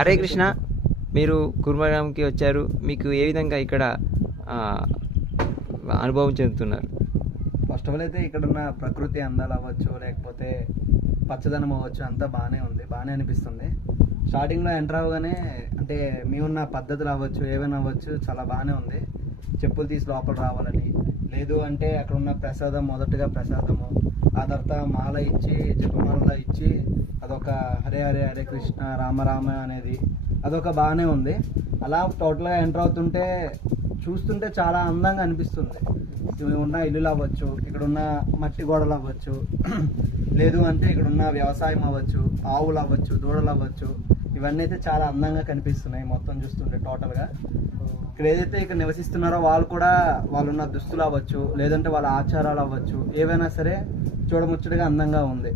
హరే కృష్ణ. మీరు కుర్మగ్రామ్కి వచ్చారు, మీకు ఏ విధంగా ఇక్కడ అనుభవం చెందుతున్నారు? ఫస్ట్ ఆఫ్ ఆల్ అయితే ఇక్కడ ఉన్న ప్రకృతి అందాలు అవ్వచ్చు, లేకపోతే పచ్చదనం అవ్వచ్చు, అంతా బాగానే ఉంది, బాగానే అనిపిస్తుంది. స్టార్టింగ్లో ఎంటర్ అవ్వగానే అంటే మేమున్న పద్ధతులు అవ్వచ్చు, ఏమైనా అవ్వచ్చు, చాలా బాగానే ఉంది. చెప్పులు తీసి లోపల రావాలని లేదు అంటే అక్కడ ఉన్న ప్రసాదం, మొదటగా ప్రసాదము, ఆ తర్వాత మాల ఇచ్చి జపమాల ఇచ్చి అదొక హరే హరే హరే కృష్ణ రామ రామ అనేది అదొక బాగానే ఉంది. అలా టోటల్గా ఎంటర్ అవుతుంటే చూస్తుంటే చాలా అందంగా అనిపిస్తుంది. ఉన్న ఇల్లులు అవ్వచ్చు, ఇక్కడ ఉన్న మట్టి గోడలు అవ్వచ్చు, లేదు అంటే ఇక్కడ ఉన్న వ్యవసాయం అవ్వచ్చు, ఆవులు అవ్వచ్చు, దూడలు అవ్వచ్చు, ఇవన్నీ అయితే చాలా అందంగా కనిపిస్తున్నాయి మొత్తం చూస్తుంటే టోటల్గా. ఇక్కడ ఏదైతే ఇక్కడ నివసిస్తున్నారో వాళ్ళు కూడా వాళ్ళున్న దుస్తులు అవ్వచ్చు, లేదంటే వాళ్ళ ఆచారాలు అవ్వచ్చు, ఏవైనా సరే చూడముచ్చటగా అందంగా ఉంది.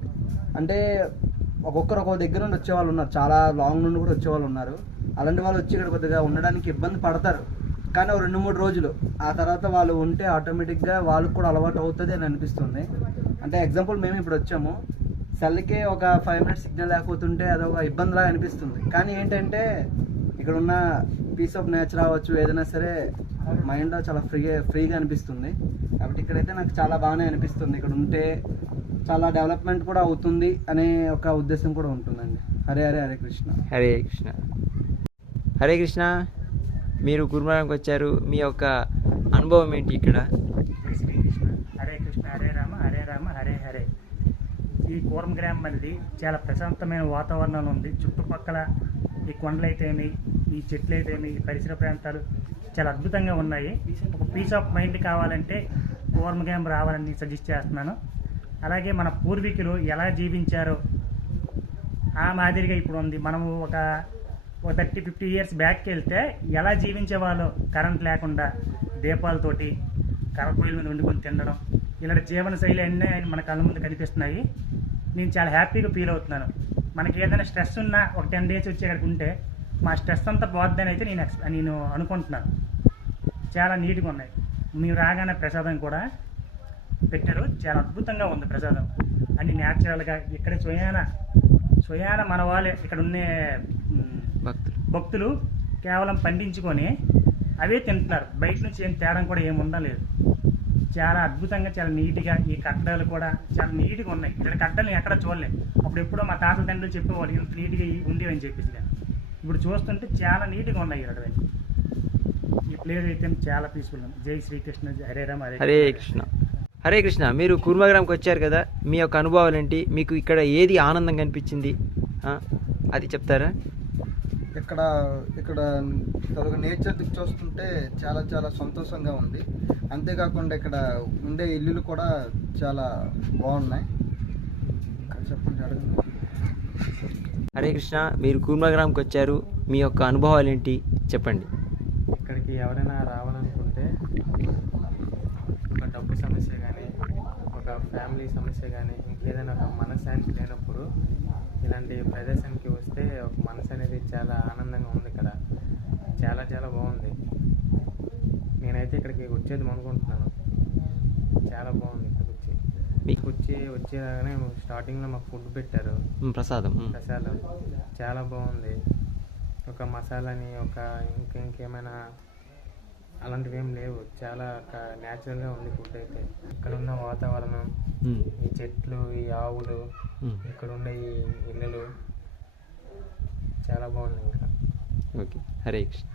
అంటే ఒక్కొక్కరు ఒక్కొక్క దగ్గర నుండి వచ్చేవాళ్ళు ఉన్నారు, చాలా లాంగ్ నుండి కూడా వచ్చేవాళ్ళు ఉన్నారు. అలాంటి వాళ్ళు వచ్చి ఇక్కడ కొద్దిగా ఉండడానికి ఇబ్బంది పడతారు, కానీ 2-3 రోజులు ఆ తర్వాత వాళ్ళు ఉంటే ఆటోమేటిక్గా వాళ్ళకు కూడా అలవాటు అవుతుంది అని అనిపిస్తుంది. అంటే ఎగ్జాంపుల్ మేము ఇప్పుడు వచ్చాము, సెల్కే ఒక 5 మినిట్స్ సిగ్నల్ లేకపోతుంటే అదొక ఇబ్బందిలాగా అనిపిస్తుంది. కానీ ఏంటంటే ఇక్కడ ఉన్న పీస్ ఆఫ్ నేచర్ అవ్వచ్చు, ఏదైనా సరే మైండ్లో చాలా ఫ్రీగా అనిపిస్తుంది. కాబట్టి ఇక్కడైతే నాకు చాలా బాగానే అనిపిస్తుంది. ఇక్కడ ఉంటే చాలా డెవలప్మెంట్ కూడా అవుతుంది అనే ఒక ఉద్దేశం కూడా ఉంటుందండి. హరే హరే హరే కృష్ణ. హరే కృష్ణ. హరే కృష్ణ. మీరు కుర్మగ్రామ్కి వచ్చారు, మీ యొక్క అనుభవం ఏంటి ఇక్కడ? శ్రీకృష్ణ. హరే కృష్ణ హరే రామ హరే రామ హరే హరే. ఈ కుర్మగ్రామ్ అనేది చాలా ప్రశాంతమైన వాతావరణం ఉంది. చుట్టుపక్కల ఈ కొండలైతేమి, ఈ చెట్లు అయితేమి, ఈ పరిసర ప్రాంతాలు చాలా అద్భుతంగా ఉన్నాయి. ఒక పీస్ ఆఫ్ మైండ్ కావాలంటే కుర్మగ్రామ్ రావాలని సజెస్ట్ చేస్తున్నాను. అలాగే మన పూర్వీకులు ఎలా జీవించారో ఆ మాదిరిగా ఇప్పుడు ఉంది. మనము ఒక 30-50 ఇయర్స్ బ్యాక్కి వెళ్తే ఎలా జీవించేవాళ్ళు, కరెంట్ లేకుండా దీపాలతోటి కర్ర పొయ్యిల మీద వండుకొని తినడం, ఇలాంటి జీవన శైలి అన్నీ మన కళ్ళ ముందు కనిపిస్తున్నాయి. నేను చాలా హ్యాపీగా ఫీల్ అవుతున్నాను. మనకి ఏదైనా స్ట్రెస్ ఉన్నా ఒక 10 డేస్ వచ్చి ఇక్కడికి ఉంటే మా స్ట్రెస్ అంతా పోద్దని అయితే నేను అనుకుంటున్నాను. చాలా నీట్గా ఉన్నాయి. మీరు రాగానే ప్రసాదం కూడా పెట్టారు, చాలా అద్భుతంగా ఉంది ప్రసాదం. అన్ని న్యాచురల్గా ఇక్కడ స్వయాన మన వాళ్ళే ఇక్కడ ఉన్న భక్తులు కేవలం పండించుకొని అవే తింటున్నారు. బయట నుంచి ఏం తేడా కూడా ఏమి ఉండలేదు. చాలా అద్భుతంగా, చాలా నీట్గా, ఈ కట్టడాలు కూడా చాలా నీట్గా ఉన్నాయి. ఇక్కడ కట్టడాలు నేను ఎక్కడ చూడలేదు. అప్పుడు ఎప్పుడో మా తాతల తండ్రులు చెప్పేవాళ్ళు ఇంత నీట్గా ఉండేవని చెప్పేసి, కానీ ఇప్పుడు చూస్తుంటే చాలా నీట్గా ఉన్నాయి. ఇక్కడ ఈ ప్లేస్ అయితే చాలా పీస్ఫుల్ ఉంది. జై శ్రీకృష్ణ. హరే రామ హరే కృష్ణ. హరే కృష్ణ. మీరు కుర్మగ్రామ్కి వచ్చారు కదా, మీ యొక్క అనుభవాలు ఏంటి? మీకు ఇక్కడ ఏది ఆనందంగా అనిపించింది అది చెప్తారా? ఇక్కడ నేచర్ దిక్కు చూస్తుంటే చాలా చాలా సంతోషంగా ఉంది. అంతేకాకుండా ఇక్కడ ఉండే ఇల్లులు కూడా చాలా బాగున్నాయి. చెప్పండి, అడగండి. హరే కృష్ణ. మీరు కుర్మగ్రామ్కి వచ్చారు, మీ యొక్క అనుభవాలు ఏంటి చెప్పండి. ఇక్కడికి ఎవరైనా రావాలనుకుంటే ఒక డబ్బు సమస్య కానీ, ఒక ఫ్యామిలీ సమస్య కానీ, ఇంకేదైనా ఒక మనశ్శాంతి లేనప్పుడు ఇలాంటి ప్రదేశానికి వస్తే ఒక మనసు అనేది చాలా ఆనందంగా ఉంది. ఇక్కడ చాలా చాలా బాగుంది. నేనైతే ఇక్కడికి వచ్చేది అనుకుంటున్నాను. చాలా బాగుంది. ఇక్కడికి వచ్చేలాగానే స్టార్టింగ్లో మాకు ఫుడ్ పెట్టారు, ప్రసాదం చాలా బాగుంది. ఒక మసాలాని ఒక ఇంకేమైనా అలాంటివి ఏం లేవు. చాలా న్యాచురల్గా ఉంది ఫుడ్ అయితే. ఇక్కడ ఉన్న వాతావరణం, ఈ చెట్లు, ఈ ఆవులు, ఇక్కడ ఉండే ఈ ఇల్లులు చాలా బాగుంది. ఇంకా ఓకే. హరే కృష్ణ.